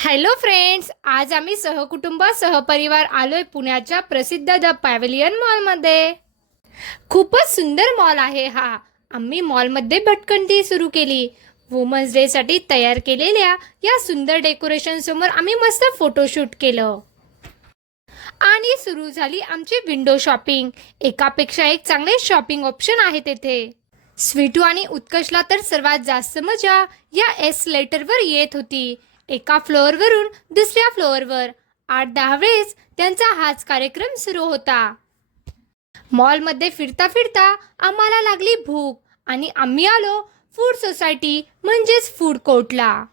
Hello friends आज आम्ही सहकुटुंब सहपरिवार आलोय पुण्याच्या प्रसिद्ध द पॅव्हलियन मॉलमध्ये. खूपच सुंदर मॉल आहे हा. आम्ही मॉलमध्ये भटकंती सुरू केली. वुमन्स डेसाठी तयार केलेल्या या सुंदर डेकोरेशनसमोर आम्ही मस्त फोटोशूट केलं. आणि सुरू झाली आमची विंडो शॉपिंग. एकापेक्षा एक चांगले शॉपिंग ऑप्शन आहे तेथे. स्वीटू आणि उत्कर्षला तर सर्वात जास्त मजा या एस लेटरवर येत होती. एका फ्लोअरवरून दुसऱ्या फ्लोअरवर. आठ दहा वेळेस त्यांचा हाच कार्यक्रम सुरू होता. मॉलमध्ये फिरता फिरता आम्हाला लागली भूक आणि आम्ही आलो फूड सोसायटी म्हणजेच फूड कोर्टला.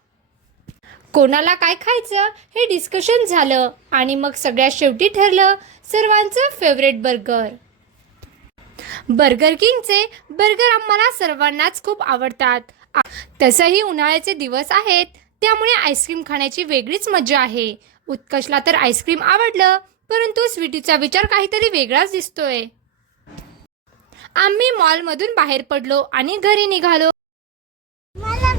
कोणाला काय खायचं हे डिस्कशन झालं आणि मग सगळ्यात शेवटी ठरलं सर्वांचं फेवरेट बर्गर. बर्गर किंगचे बर्गर आम्हाला सर्वांनाच खूप आवडतात. तसंही उन्हाळ्याचे दिवस आहेत त्यामुळे आईस्क्रीम खाण्याची वेगळीच मजा आहे. उत्कर्षला तर आईस्क्रीम आवडलं परंतु स्वीटीचा विचार काहीतरी वेगळाच दिसतोय. आम्ही मॉलमधून बाहेर पडलो आणि घरी निघालो. मला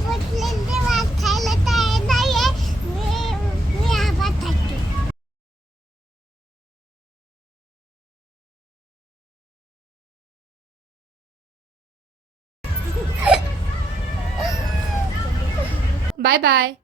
Bye bye.